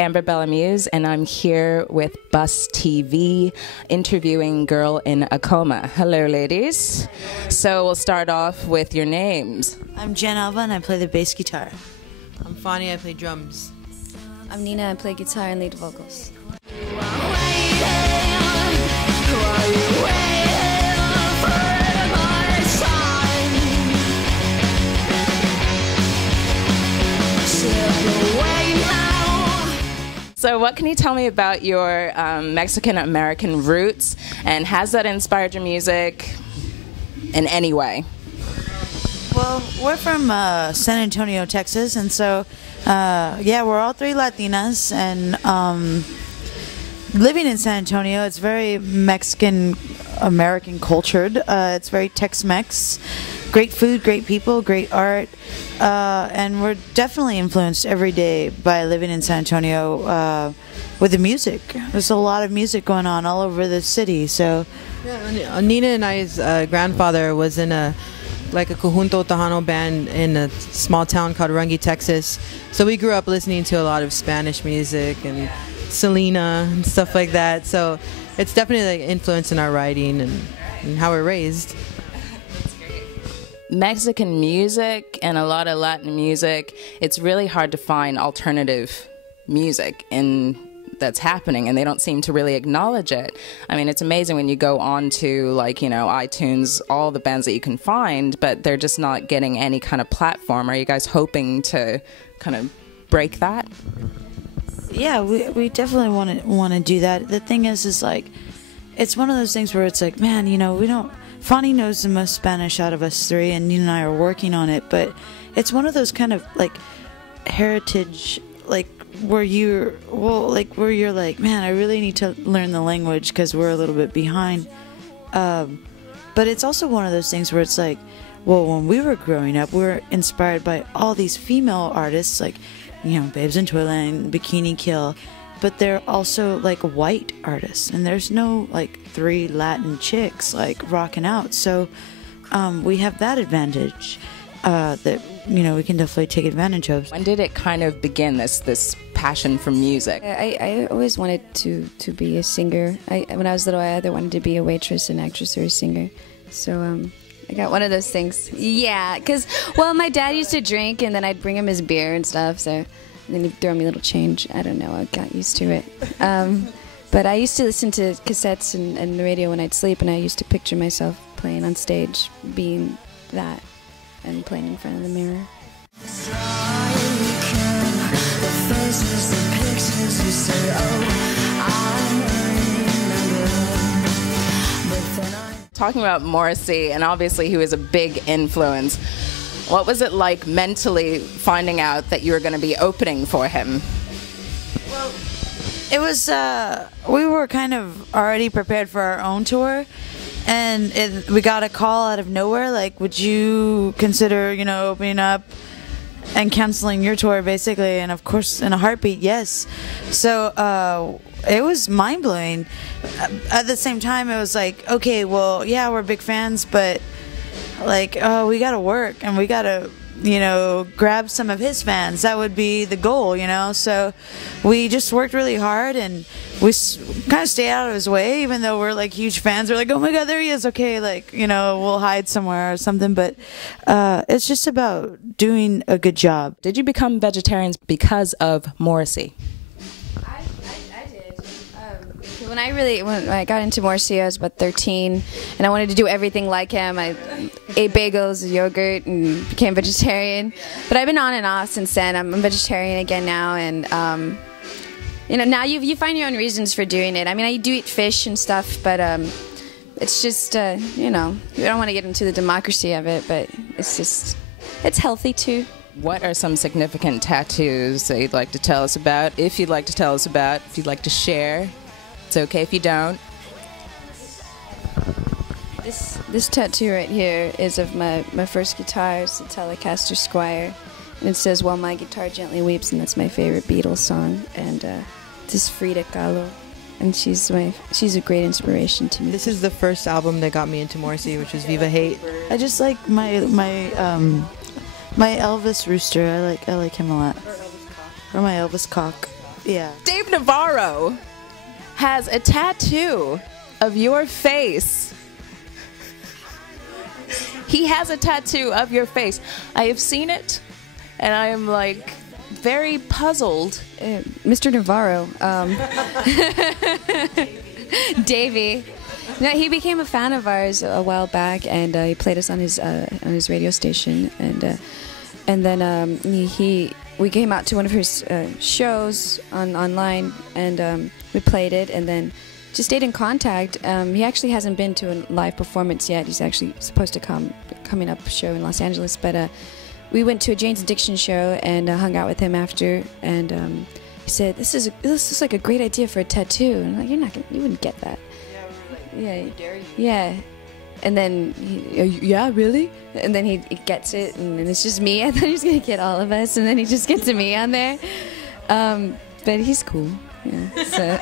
Amber Bellamuse, and I'm here with Bus TV interviewing Girl in a Coma. Hello, ladies. So we'll start off with your names. I'm Jen Alva, and I play the bass guitar. I'm Fani, I play drums. I'm Nina, I play guitar and lead vocals. So what can you tell me about your Mexican-American roots, and has that inspired your music in any way? Well, we're from San Antonio, Texas, and so, yeah, we're all three Latinas, and living in San Antonio, it's very Mexican-American cultured. It's very Tex-Mex. Great food, great people, great art, and we're definitely influenced every day by living in San Antonio with the music. There's a lot of music going on all over the city. So, yeah, Nina and I's grandfather was in a conjunto Tejano band in a small town called Rungi, Texas. So we grew up listening to a lot of Spanish music and Selena and stuff like that. So it's definitely influence in our writing and how we're raised. Mexican music and a lot of Latin music, it's really hard to find alternative music that's happening, and they don't seem to really acknowledge it. I mean, it's amazing when you go on to, iTunes, all the bands that you can find, but they're just not getting any kind of platform. Are you guys hoping to kind of break that? Yeah, we definitely want to do that. The thing is it's one of those things where it's like, man, we don't. Fani knows the most Spanish out of us three, and Nina and I are working on it, but it's one of those kind of heritage, where you're man, I really need to learn the language because we're a little bit behind. But it's also one of those things where it's when we were growing up, we were inspired by all these female artists, Babes in Toyland, Bikini Kill, but they're also white artists, and there's no three Latin chicks rocking out. So we have that advantage that we can definitely take advantage of. When did it kind of begin, this passion for music? I always wanted to be a singer. When I was little, I either wanted to be a waitress, an actress, or a singer. So I got one of those things. Yeah, because my dad used to drink, and then I'd bring him his beer and stuff. So. And then he'd throw me a little change. I don't know, I got used to it. But I used to listen to cassettes and the radio when I'd sleep, and I used to picture myself playing on stage, being that, and playing in front of the mirror. Talking about Morrissey, and obviously he was a big influence. What was it like mentally finding out that you were going to be opening for him? Well, it was, we were kind of already prepared for our own tour, and we got a call out of nowhere, would you consider, opening up and canceling your tour, basically? And of course, in a heartbeat, yes. So, it was mind-blowing. At the same time, it was okay, well, yeah, we're big fans, but we gotta work, and we gotta, grab some of his fans. That would be the goal, So we just worked really hard, and we kind of stayed out of his way, even though we're huge fans. We're oh my God, there he is. Okay, we'll hide somewhere or something. But it's just about doing a good job. Did you become vegetarians because of Morrissey? When I got into Morrissey, I was about 13, and I wanted to do everything like him. I ate bagels, yogurt, and became vegetarian. But I've been on and off since then. I'm a vegetarian again now, and now you find your own reasons for doing it. I mean, I do eat fish and stuff, but it's just we don't want to get into the democracy of it, but it's healthy too. What are some significant tattoos that you'd like to tell us about? If you'd like to tell us about, if you'd like to share. It's okay if you don't. This tattoo right here is of my first guitar. It's a Telecaster Squire, and it says "While my guitar gently weeps," and that's my favorite Beatles song. And this is Frida Kahlo, and she's a great inspiration to me. This is the first album that got me into Morrissey, which was Viva Hate. I just like my Elvis rooster. I like him a lot. Or my Elvis cock. Yeah. Dave Navarro has a tattoo of your face. He has a tattoo of your face. I have seen it, and I am like very puzzled. Mr. Navarro, Davey. No, he became a fan of ours a while back, and he played us on his radio station, and then we came out to one of his shows online, and we played it, and then just stayed in contact. He actually hasn't been to a live performance yet. He's actually supposed to coming up show in Los Angeles, but we went to a Jane's Addiction show and hung out with him after, and he said, "This is like a great idea for a tattoo." And I'm like, you wouldn't get that. Yeah, yeah. And then, yeah, really? And then he gets it, and it's just me. I thought he was gonna get all of us, and then he just gets me on there. But he's cool. Yeah. So.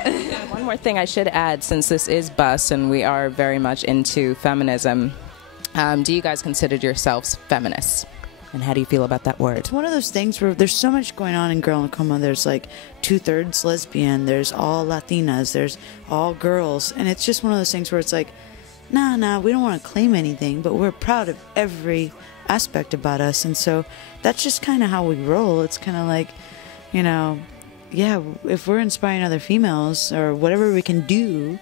One more thing I should add, since this is Bus and we are very much into feminism, do you guys consider yourselves feminists? And how do you feel about that word? It's one of those things where there's so much going on in Girl in Coma. There's like 2/3 lesbian, there's all Latinas, there's all girls. And it's just one of those things where it's like, nah, we don't want to claim anything, but we're proud of every aspect about us. And so that's just kind of how we roll. It's kind of like, you know, yeah, if we're inspiring other females or whatever we can do,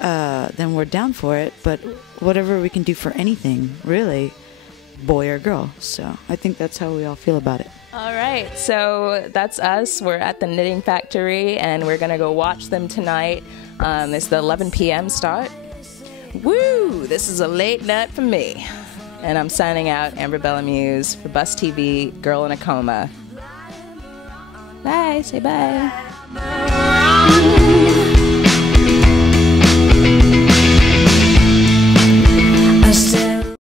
then we're down for it. But whatever we can do for anything, really, boy or girl. So I think that's how we all feel about it. All right, so that's us. We're at the Knitting Factory, and we're going to go watch them tonight. It's the 11 p.m. start. Woo! This is a late night for me. And I'm signing out, Amber Bellamuse, for Bus TV, Girl in a Coma. Bye. Say bye.